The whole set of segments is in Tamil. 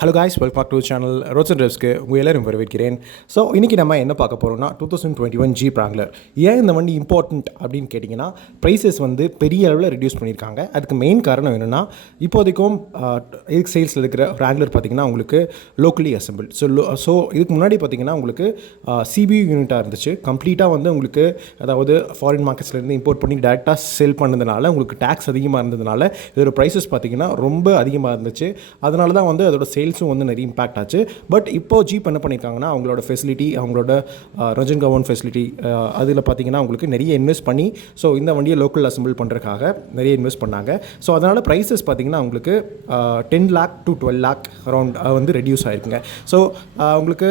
Hello guys, welcome back to channel roads and ட்ரைவ்ஸ்க்கு உங்கள் எல்லாரும் வரவேற்கிறேன். ஸோ இன்றைக்கி நம்ம என்ன பார்க்க போகிறோம்னா 2021 Jeep Wrangler. ஏன் இந்த வண்டி இம்பார்ட்டண்ட் அப்படின்னு கேட்டிங்கன்னா, ப்ரைஸஸ் வந்து பெரிய அளவில் ரெடியூஸ் பண்ணியிருக்காங்க. அதுக்கு மெயின் காரணம் என்னென்னா, இப்போதைக்கும் இதுக்கு சேல்ஸில் இருக்கிற Wrangler பார்த்திங்கன்னா உங்களுக்கு லோக்கலி அசம்பிள். ஸோ இதுக்கு முன்னாடி பார்த்திங்கன்னா உங்களுக்கு சிபியூ யூனிட்டாக இருந்துச்சு. கம்ப்ளீட்டாக வந்து உங்களுக்கு அதாவது ஃபாரின் மார்க்கெட்ஸ்லேருந்து இம்போர்ட் பண்ணி டேரெக்டாக சேல் பண்ணதுனால உங்களுக்கு டேக்ஸ் அதிகமாக இருந்ததுனால இதோட ப்ரைஸஸ் பார்த்திங்கன்னா ரொம்ப அதிகமாக இருந்துச்சு. அதனால தான் வந்து அதோட சேல்ஸும் வந்து நிறைய இம்பாக்ட் ஆச்சு. பட் இப்போது ஜீப் என்ன பண்ணியிருக்காங்கன்னா, அவங்களோட ஃபெசிலிட்டி, அவங்களோட ரஜன் கவர்ன் ஃபெசிலிட்டி, அதில் பார்த்தீங்கன்னா அவங்களுக்கு நிறைய இன்வெஸ்ட் பண்ணி ஸோ இந்த வண்டியை லோக்கல் அசம்பிள் பண்ணுறதுக்காக நிறைய இன்வெஸ்ட் பண்ணாங்க. ஸோ அதனால் ப்ரைஸஸ் பார்த்தீங்கன்னா உங்களுக்கு 10 lakh to 12 lakh அரௌண்ட் வந்து ரெடியூஸ் ஆகிருக்குங்க. ஸோ உங்களுக்கு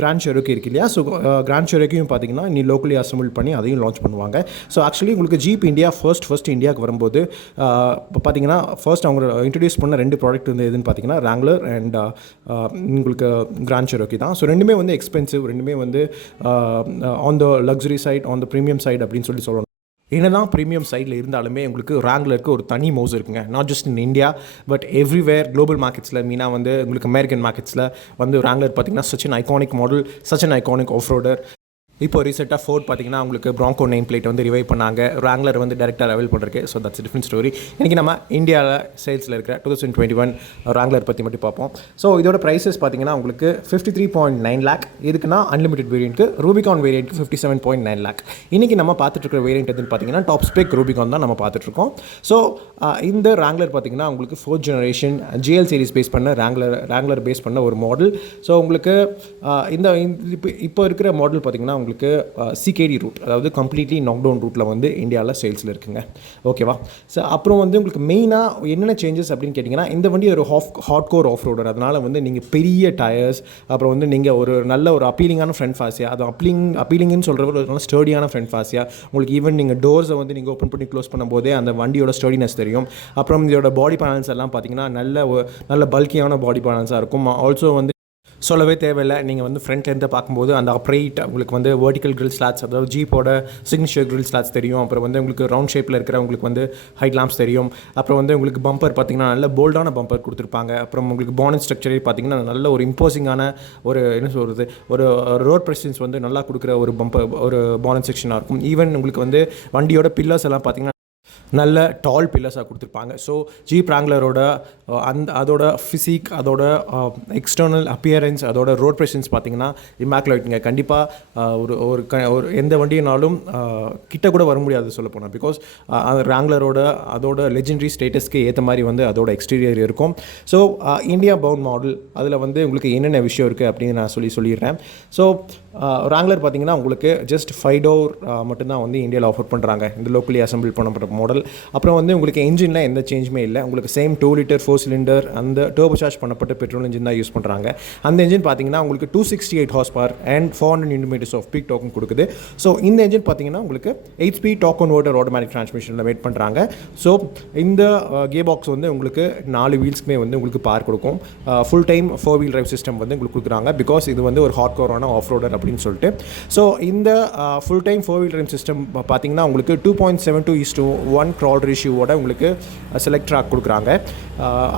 கிராண்ட் ஷெரோக்கி இருக்கு இல்லையா, ஸோ கிராண்ட் ஷெரோக்கியும் பார்த்தீங்கன்னா நீ லோக்கலி அசம்பிள் பண்ணி அதையும் லான்ச் பண்ணுவாங்க. ஸோ ஆக்சுவலி உங்களுக்கு ஜீப் இந்தியா ஃபர்ஸ்ட் இந்தியாவுக்கு வரும்போது பார்த்தீங்கன்னா ஃபர்ஸ்ட் அவங்க இன்ட்ரடியூஸ் பண்ண 2 ப்ராடக்ட் வந்து எதுன்னு பார்த்தீங்கன்னா Wrangler அண்ட் உங்களுக்கு கிராண்ட் ஷெரோக்கி தான். ஸோ ரெண்டுமே வந்து எக்ஸ்பென்சிவ், ரெண்டுமே வந்து on the luxury side, on the premium side அப்படின்னு சொல்லணும். என்னதான் ப்ரீமியம் சைடில் இருந்தாலுமே உங்களுக்கு Wranglerக்கு ஒரு தனி மோஸ் இருக்குங்க. Not just in India but everywhere global மார்க்கெட்ஸில், மீனாக வந்து உங்களுக்கு அமெரிக்கன் மார்க்கெட்ஸில் வந்து Wrangler பார்த்திங்கன்னா such an iconic model, such an iconic off roader. இப்போ ரீசெண்டாக ஃபோர்ட் பார்த்திங்கன்னா உங்களுக்கு ப்ராங்கோ நேம் பிளேட் வந்து ரிவைவ் பண்ணாங்க. Wrangler வந்து டேரெக்டாக அவைல் பண்ணுறக்கு. So that's different story. இன்றைக்கி நம்ம இந்தியாவில் சேல்ஸில் இருக்கிற 2021 Wrangler பற்றி மட்டும் பார்ப்போம். ஸோ இதோட ப்ரைஸஸ் பார்த்திங்கன்னா உங்களுக்கு 53.9 lakh. இதுக்குன்னா அன்லிமிட்டட் வேரியண்ட்க்கு, ரூபிகான் வேரியண்ட்க்கு 57.9 lakh. இன்றைக்கி நம்ம பார்த்துட்ருக்கிற வேரியண்ட் எதுன்னு பார்த்தீங்கன்னா டாப் ஸ்பெக் ரூபிகான் தான் நம்ம பார்த்துட்ருக்கோம். ஸோ இந்த Wrangler பார்த்திங்கன்னா உங்களுக்கு 4th generation GL series base பண்ண Wrangler பேஸ் பண்ண ஒரு மாடல். ஸோ உங்களுக்கு இந்த இப்போ இருக்கிற மாடல் பார்த்திங்கன்னா உங்களுக்கு சிகேடி ரூட், அதாவது கம்ப்ளீட்லி நாக்டவுன் ரூட்டில் வந்து இந்தியாவில் சேல்ஸில் இருக்குங்க. ஓகேவா? ஸோ அப்புறம் வந்து உங்களுக்கு மெயினாக என்னென்ன சேஞ்சஸ் அப்படின்னு கேட்டிங்கன்னா, இந்த வண்டி ஒரு ஹாட் கோர் ஆஃப் ரோடர். அதனால் வந்து நீங்கள் பெரிய டயர்ஸ், அப்புறம் வந்து நீங்கள் ஒரு நல்ல ஒரு அப்பீலிங்கான ஃப்ரண்ட் ஃபாசியா, அது அப்பீலிங்னு சொல்கிற ஒரு நல்ல ஸ்டர்டியான ஃப்ரண்ட் ஃபாசியா உங்களுக்கு ஈவன் நீங்கள் டோர்ஸை வந்து நீங்கள் ஓப்பன் பண்ணி க்ளோஸ் பண்ணும்போதே அந்த வண்டியோட ஸ்டர்டினஸ் தெரியும். அப்புறம் இதோட பாடி பேனல்ஸ் எல்லாம் பார்த்தீங்கன்னா நல்ல பல்கியான பாடி பேனல்ஸாக இருக்கும். ஆல்சோ வந்து சொல்லவே தேவையில்லை, நீங்கள் வந்து ஃப்ரண்ட்லேருந்து பார்க்கும்போது அந்த அப்ரைட் உங்களுக்கு வந்து வெர்டிக்கல் கிரில் ஸ்லாட்ஸ், அதாவது ஜீப்போட சிக்னேச்சர் கிரில் ஸ்லாட்ஸ் தெரியும். அப்புறம் வந்து உங்களுக்கு ரவுண்ட் ஷேப்பில் இருக்கிற உங்களுக்கு வந்து ஹைட் லாம்ப்ஸ் தெரியும். அப்புறம் வந்து உங்களுக்கு பம்பர் பார்த்திங்கன்னா நல்ல போல்டான பம்பர் கொடுத்துருப்பாங்க. அப்புறம் உங்களுக்கு பானட் ஸ்ட்ரக்சரே பார்த்திங்கன்னா நல்ல ஒரு இம்போசிங்கான ஒரு என்ன சொல்கிறது, ஒரு ரோட் ப்ரெசன்ஸ் வந்து நல்லா கொடுக்குற ஒரு பம்பர், ஒரு பானட் செக்ஷனாக இருக்கும். ஈவன் உங்களுக்கு வந்து வண்டியோட பில்லர்ஸ் எல்லாம் பார்த்திங்கன்னா நல்ல டால் பில்லர்ஸாக கொடுத்துருப்பாங்க. ஸோ ஜீப் Wranglerோட அதோட ஃபிசிக், அதோட எக்ஸ்டர்னல் அப்பியரன்ஸ், அதோட ரோட் ப்ரெசன்ஸ் பார்த்திங்கன்னா இமாக்குலேட்டுங்க. கண்டிப்பாக ஒரு எந்த வண்டியினாலும் கிட்ட கூட வர முடியாது சொல்ல போனால். பிகாஸ் Wranglerோட அதோட லெஜெண்டரி ஸ்டேட்டஸ்க்கு ஏற்ற மாதிரி வந்து அதோட எக்ஸ்டீரியர் இருக்கும். ஸோ இந்தியா பவுண்ட் மாடல், அதில் வந்து உங்களுக்கு என்னென்ன விஷயம் இருக்குது அப்படின்னு நான் சொல்லிடுறேன். ஸோ Wrangler பார்த்திங்கன்னா உங்களுக்கு ஜஸ்ட் 5 door மட்டும்தான் வந்து இந்தியாவில் ஆஃபர் பண்ணுறாங்க, இந்த லோக்கலி அசம்பிள் பண்ணப்பட்ட மாடல். அப்புறம் வந்து உங்களுக்கு என்ஜினில் எந்த சேஞ்சுமே இல்லை. உங்களுக்கு சேம் 2 liter 4 cylinder அந்த டர்போ சார்ஜ் பண்ணப்பட்ட பெட்ரோல் என்ஜின் தான் யூஸ் பண்ணுறாங்க. அந்த என்ஜின் பார்த்தீங்கன்னா உங்களுக்கு 268 horsepower அண்ட் 400 Nm ஆஃப் பீக் டார்க் கொடுக்குது. ஸோ இந்த என்ஜின் பார்த்தீங்கன்னா உங்களுக்கு 8 speed டார்க் கன்வெர்ட்டர் ஆட்டோமேட்டிக் டிரான்ஸ்மிஷனில் மேட் பண்ணுறாங்க. ஸோ இந்த கியர் பாக்ஸ் வந்து உங்களுக்கு 4 வீல்ஸ்க்குமே வந்து உங்களுக்கு பார் கொடுக்கும். Full time 4 wheel drive system வந்து உங்களுக்கு கொடுக்குறாங்க. பிகாஸ் இது வந்து ஒரு ஹாட் கோரான ஆஃப் ரோடர் அப்படின்னு சொல்லிட்டு. ஸோ இந்த full time 4 wheel drive system பார்த்தீங்கன்னா உங்களுக்கு 2.72:1 க்ரால் ரேஷியோட உங்களுக்கு செலக்ட் ட்ராக் கொடுக்குறாங்க.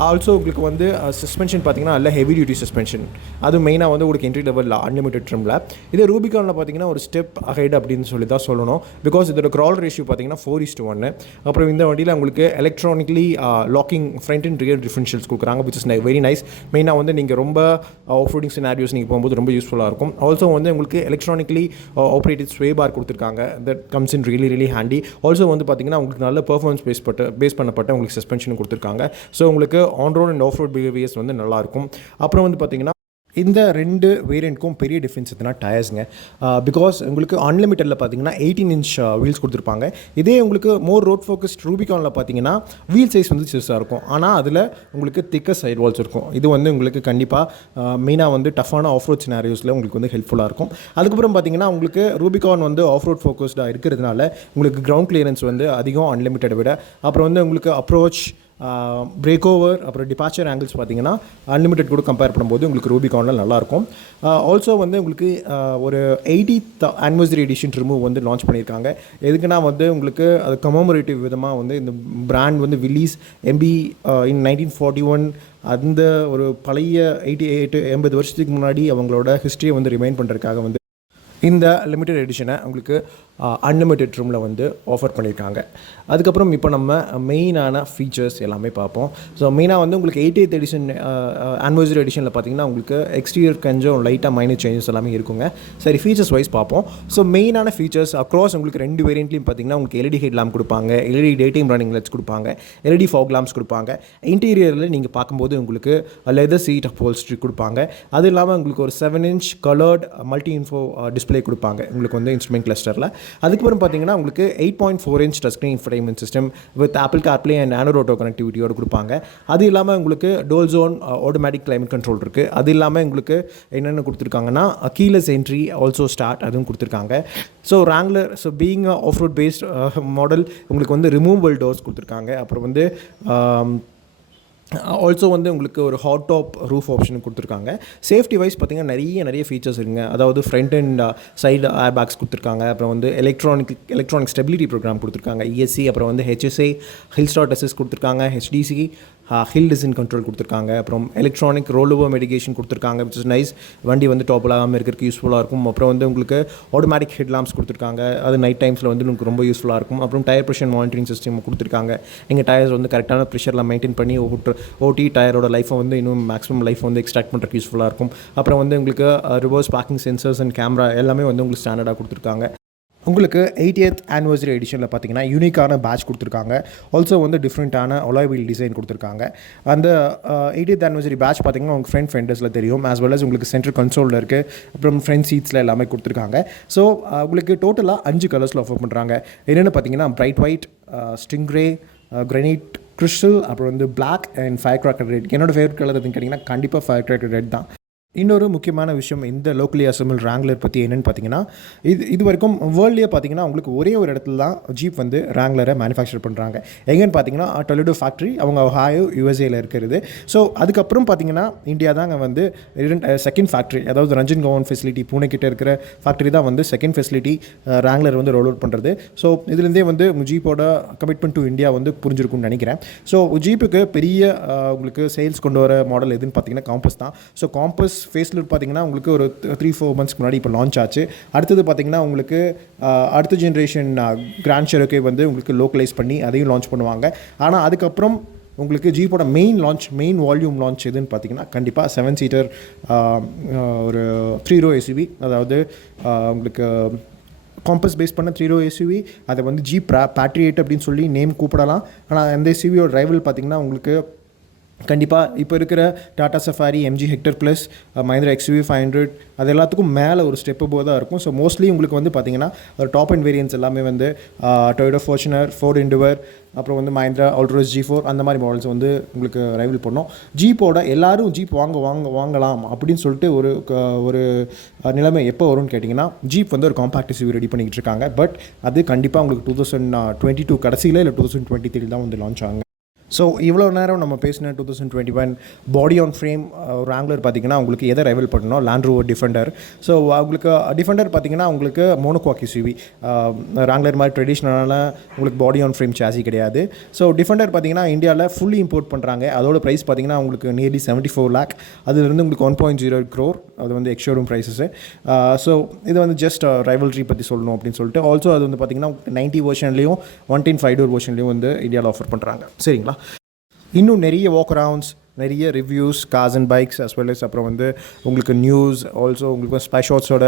ஆல்சோ உங்களுக்கு வந்து சஸ்பென்ஷன் பார்த்தீங்கன்னா நல்ல ஹெவி டியூட்டி சஸ்பென்ஷன், அது மெயினாக வந்து உங்களுக்கு என்ட்ரி லெவலில் அன்லிமிட்டட் ட்ரிமில். இதே ரூபிகானில் பார்த்தீங்கன்னா ஒரு ஸ்டெப் அஹெட் அப்படின்னு சொல்லி தான் சொல்லணும். பிகாஸ் இதோட க்ரால் ரேஷியோ பார்த்தீங்கன்னா 4:1. அப்புறம் இந்த வண்டியில் உங்களுக்கு electronically locking front and rear differentials கொடுக்குறாங்க, விச் இஸ் வெரி நைஸ். மெயினாக வந்து நீங்கள் ரொம்ப ஆஃப் ரோடிங் சினாரியோஸ் நீங்கள் போகும்போது ரொம்ப யூஸ்ஃபுல்லாக இருக்கும். ஆல்சோ வந்து உங்களுக்கு எலக்ட்ரானிக்லி ஆப்ரேட்டட் ஸ்வே பார் கொடுத்துருக்காங்க, that comes in really handy. Also வந்து பார்த்தீங்கன்னா உங்களுக்கு நல்ல பெர்ஃபார்மன்ஸ் பேஸ் பண்ணப்பட்ட உங்களுக்கு சஸ்பென்ஷன் கொடுத்துருக்காங்க. ஸோ உங்களுக்கு on road and half road behaviours வந்து நல்லாயிருக்கும். அப்புறம் வந்து பார்த்தீங்கன்னா இந்த 2 வேரியண்ட்க்கும் பெரிய டிஃப்ரென்ஸ் எதுனா டயர்ஸுங்க. பிகாஸ் உங்களுக்கு அன்லிமிட்டடில் பார்த்தீங்கன்னா 18-inch வீல்ஸ் கொடுத்துருப்பாங்க. இதே உங்களுக்கு மோர் ரோட் ஃபோக்கஸ்ட் ரூபிகானில் பார்த்தீங்கன்னா வீல் சைஸ் வந்து சிறுசாக இருக்கும், ஆனால் அதில் உங்களுக்கு திக்கர் சைட் வால்ஸ் இருக்கும். இது வந்து உங்களுக்கு கண்டிப்பாக மெயினாக வந்து டஃப்பான ஆஃப் ரோட் சினாரியோஸில் உங்களுக்கு வந்து ஹெல்ப்ஃபுல்லாக இருக்கும். அதுக்கப்புறம் பார்த்தீங்கன்னா உங்களுக்கு ரூபிகான் வந்து ஆஃப் ரோட் ஃபோக்கஸ்டாக இருக்கிறதுனால உங்களுக்கு கிரவுண்ட் கிளியரன்ஸ் வந்து அதிகம் அன்லிமிட்டடை விட. அப்புறம் வந்து உங்களுக்கு அப்ரோச் பிரேக் ஓவர் அப்புறம் டிபார்ச்சர் ஆங்கிள்ஸ் பார்த்தீங்கன்னா அன்லிமிட்டட் கூட கம்பேர் பண்ணும்போது உங்களுக்கு ரூபிகானில் நல்லாயிருக்கும். ஆல்சோ வந்து உங்களுக்கு ஒரு 80th anniversary எடிஷன் ரிமூவ் வந்து லான்ச் பண்ணியிருக்காங்க. எதுக்குன்னா வந்து உங்களுக்கு அது கமோமரேட்டிவ் விதமாக வந்து இந்த பிராண்ட் வந்து வில்லிஸ் எம்பி இன் 1941 அந்த ஒரு பழைய 80 வருஷத்துக்கு முன்னாடி அவங்களோட ஹிஸ்ட்ரியை வந்து ரிமைண்ட் பண்ணுறதுக்காக வந்து இந்த லிமிடெட் எடிஷனை உங்களுக்கு அன்லிமிட்டெட் ரூமில் வந்து ஆஃபர் பண்ணியிருக்காங்க. அதுக்கப்புறம் இப்போ நம்ம மெயினான ஃபீச்சர்ஸ் எல்லாமே பார்ப்போம். ஸோ மெயினாக வந்து உங்களுக்கு 80th எடிஷன் ஆனிவர்சரி எடிஷனில் பார்த்தீங்கன்னா உங்களுக்கு எக்ஸ்டீரியர் கொஞ்சம் லைட்டாக மைனர் சேஞ்சஸ் எல்லாமே இருக்குங்க. சரி, ஃபீச்சர்ஸ் வைஸ் பார்ப்போம். ஸோ மெயினான ஃபீச்சர்ஸ் அக்ராஸ் உங்களுக்கு 2 வேரியண்ட்லையும் பார்த்தீங்கன்னா உங்களுக்கு எல்இடி ஹெட் லேம்ப் கொடுப்பாங்க, LED day time running lights கொடுப்பாங்க, எல்இடி ஃபாக் லேம்ப்ஸ் கொடுப்பாங்க. இன்டீரியரில் நீங்கள் பார்க்கும்போது உங்களுக்கு லெதர் சீட் அப்போல்ஸ்ட்ரி கொடுப்பாங்க. அது இல்லாமல் உங்களுக்கு ஒரு 7-inch coloured multi info display கொடுப்பாங்க உங்களுக்கு வந்து இன்ஸ்ட்ருமெண்ட் கிளஸ்டரில். அதுக்கப்புறம் பார்த்தீங்கன்னா உங்களுக்கு 8.4-inch touch screen infotainment system with Apple CarPlay and Android auto கனெக்டிவிட்டியோடு கொடுப்பாங்க. அது இல்லாமல் உங்களுக்கு dual zone automatic climate control இருக்குது. அது இல்லாமல் உங்களுக்கு என்னென்ன கொடுத்துருக்காங்கன்னா கீலெஸ் என்ட்ரி ஆல்சோ ஸ்டார்ட் அதுவும் கொடுத்துருக்காங்க. So Wrangler being off road based model உங்களுக்கு வந்து ரிமூவபிள் டோர்ஸ் கொடுத்துருக்காங்க. அப்புறம் வந்து ஆல்சோ வந்து உங்களுக்கு ஒரு ஹாட் டாப் ரூஃப் ஆப்ஷன் கொடுத்துருக்காங்க. சேஃப்டி வைஸ் பார்த்திங்கன்னா நிறைய ஃபீச்சர்ஸ் இருக்குங்க. அதாவது front and side air bags கொடுத்துருக்காங்க. அப்புறம் வந்து எலக்ட்ரானிக் ஸ்டெபிலிட்டி ப்ரோக்ராம் கொடுத்துருக்காங்க, ESC. அப்புறம் வந்து HSA ஹில் ஸ்டார்ட் அசிஸ்ட் கொடுத்துருக்காங்க, HDC ஹில் டிசைன் கண்ட்ரோல் கொடுத்துருக்காங்க. அப்புறம் எலக்ட்ரானிக் ரோல் ஓவர் மெடிகேஷன் கொடுத்துருக்காங்க, விச் இஸ் நைஸ். வண்டி வந்து டாப்பில் ஆகாமல் இருக்கிறதுக்கு யூஸ்ஃபுல்லாக இருக்கும். அப்புறம் வந்து உங்களுக்கு ஆட்டோமேட்டிக் ஹெட் லாம்ப்ஸ் கொடுத்துருக்காங்க, அது நைட் டைம்ஸில் வந்து உங்களுக்கு ரொம்ப யூஸ்ஃபுல்லாக இருக்கும். அப்புறம் டயர் ப்ரெஷர் மானிட்டரிங் சிஸ்டம் கொடுத்துருக்காங்க. நீங்கள் டயர்ஸ் வந்து கரெக்டான ப்ரெஷரில் மெயின்டைன் பண்ணி ஓட்டி டயரோட லைஃப்பை வந்து இன்னும் மேக்ஸிமம் லைஃப் வந்து எக்ஸ்ட்ராக்ட் பண்ணுறதுக்கு யூஸ்ஃபுல்லாக இருக்கும். அப்புறம் வந்து உங்களுக்கு reverse parking sensors and camera எல்லாமே வந்து உங்களுக்கு ஸ்டாண்டர்டாக கொடுத்துருக்காங்க. உங்களுக்கு 80th anniversary எடிஷனில் பார்த்தீங்கன்னா யூனிக்கான பேட்ச் கொடுத்துருக்காங்க. ஆல்சோ வந்து டிஃப்ரெண்ட்டான அலாய் வீல் டிசைன் கொடுத்துருக்காங்க. அந்த 80th anniversary பேட்ச் பார்த்தீங்கன்னா உங்களுக்கு ஃப்ரண்ட் ஃபெண்டர்ஸில் தெரியும், ஆஸ் வெல் அஸ் உங்களுக்கு சென்ட்ரல் கன்சோலில் இருக்குது. அப்புறம் ஃப்ரண்ட் சீட்ஸில் எல்லாமே கொடுத்துருக்காங்க. ஸோ உங்களுக்கு டோட்டலாக 5 கலர்ஸில் ஆஃபர் பண்ணுறாங்க. என்னென்னு பார்த்தீங்கன்னா bright white, stingray, granite crystal, அப்புறம் வந்து black and fire cracker red. என்னோடய ஃபேவரட் கலர் எதுன்னு கேட்டிங்கன்னா கண்டிப்பாக ஃபயர் கிராக்கர் ரெட் தான். இன்னொரு முக்கியமான விஷயம் இந்த லோக்கலி அசம்பிள் Wrangler பற்றி என்னென்னு பார்த்தீங்கன்னா இது வரைக்கும் வேர்ல்ட்லேயே பார்த்தீங்கன்னா உங்களுக்கு ஒரே ஒரு இடத்துல தான் ஜீப் வந்து Wrangler-ஐ மேனுஃபேக்சர் பண்ணுறாங்க. எங்கேன்னு பார்த்தீங்கன்னா டொலடோ ஃபேக்ட்ரி, அவங்க ஒஹாயோ USA-ல இருக்கிறது. ஸோ அதுக்கப்புறம் பார்த்தீங்கன்னா இந்தியா தாங்க வந்து செகண்ட் ஃபேக்ட்ரி, அதாவது ரஞ்சன் கவுன் ஃபெசிலிட்டி பூனேக்கிட்ட இருக்கிற ஃபேக்ட்ரி தான் வந்து செகண்ட் ஃபெசிலிட்டி Wrangler வந்து ரோல் அவுட் பண்ணுறது. ஸோ இதுலேருந்தே வந்து ஜீப்போட கமிட்மெண்ட் டு இந்தியா வந்து புரிஞ்சிருக்கும்னு நினைக்கிறேன். ஸோ ஜீப்புக்கு பெரிய உங்களுக்கு சேல்ஸ் கொண்டு வர மாடல் எதுன்னு பார்த்தீங்கன்னா காம்பஸ் தான். ஸோ காம்பஸ் ஃபேஸ் லிஃப்ட் பார்த்தீங்கன்னா உங்களுக்கு ஒரு 3-4 months முன்னாடி இப்போ லான்ச் ஆச்சு. அடுத்தது பார்த்தீங்கன்னா உங்களுக்கு அடுத்த ஜென்ரேஷன் கிராண்ட் செரோக்கே வந்து உங்களுக்கு லோக்கலைஸ் பண்ணி அதையும் லான்ச் பண்ணுவாங்க. ஆனால் அதுக்கப்புறம் உங்களுக்கு ஜீப்போட மெயின் வால்யூம் லான்ச் எதுன்னு பார்த்தீங்கன்னா கண்டிப்பாக 7-seater ஒரு 3-row SUV, அதாவது உங்களுக்கு காம்பஸ் பேஸ் பண்ண 3-row SUV. அதை வந்து ஜீப் பேட்ரியேட் அப்படின்னு சொல்லி நேம் கூப்பிடலாம். ஆனால் அந்த SUV-யோட ரைவல் பார்த்தீங்கன்னா உங்களுக்கு கண்டிப்பாக இப்போ இருக்கிற Tata Safari, MG Hector plus, Mahindra XUV 500 அது எல்லாத்துக்கும் மேலே ஒரு ஸ்டெப்பு போது தான் இருக்கும். ஸோ மோஸ்ட்லி உங்களுக்கு வந்து பார்த்திங்கன்னா ஒரு டாப் அண்ட் வேரியன்ஸ் எல்லாமே வந்து டொயோட்டா ஃபார்ச்சுனர், ஃபோர்ட் எண்டவர், அப்புறம் வந்து மஹிந்திரா அல்ட்ரோஸ் G4 அந்த மாதிரி மாடல்ஸ் வந்து உங்களுக்கு ரைவல் பண்ணோம். ஜீப்போட எல்லோரும் ஜீப் வாங்கலாம் அப்படின்னு சொல்லிட்டு ஒரு நிலைமை எப்போ வரும்னு கேட்டிங்கன்னா ஜீப் வந்து ஒரு காம்பேக்ட் SUV ரெடி பண்ணிக்கிட்டு இருக்காங்க. பட் அது கண்டிப்பாக உங்களுக்கு 2022 கடைசியில் இல்லை 2023 தான் வந்து லான்ச் ஆகுங்க. ஸோ இவ்வளோ நேரம் நம்ம பேசின 2021 பாடி ஆன் ஃப்ரேம் Wrangler பார்த்திங்கன்னா உங்களுக்கு எதை ரைவல் பண்ணணும், லேண்ட் ரோவர் டிஃபெண்டர். ஸோ உங்களுக்கு டிஃபெண்டர் பார்த்திங்கன்னா உங்களுக்கு மோனோகாக் SUV, Wrangler மாதிரி ட்ரெடிஷ்னலான உங்களுக்கு பாடி ஆன் ஃப்ரேம் சாசி கிடையாது. ஸோ டிஃபெண்டர் பார்த்திங்கன்னா இந்தியாவில் ஃபுல்லி இம்போர்ட் பண்ணுறாங்க. அதோட ப்ரைஸ் பார்த்திங்கன்னா உங்களுக்கு நியர்லி 74 lakh. அதுலேருந்து உங்களுக்கு 1.0 crore அது வந்து எக்ஸ்ஷோரூம் ப்ரைஸஸு. ஸோ இது வந்து ஜஸ்ட் ரைவல்ரி பற்றி சொல்லணும் அப்படின்னு சொல்லிட்டு. ஆல்சோ அது வந்து பார்த்திங்கன்னா 90 வெர்ஷன்லேயும் 110 5-door வெர்ஷன்லேயும் வந்து இந்தியாவில் ஆஃபர் பண்ணுறாங்க. சரிங்களா? இன்னும் நிறைய வாக்கரவுண்ட்ஸ், நிறைய reviews, cars and bikes as well as அப்புறம் வந்து உங்களுக்கு நியூஸ், ஆல்சோ உங்களுக்கு ஸ்பை ஷாட்ஸோட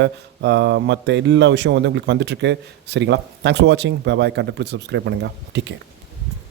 மற்ற எல்லா விஷயம் வந்து உங்களுக்கு வந்துட்டுருக்கு. சரிங்களா? தேங்க்ஸ் ஃபார் வாட்சிங். பாய். கண்டென்ட் சப்ஸ்கிரைப் பண்ணுங்கள். Take care.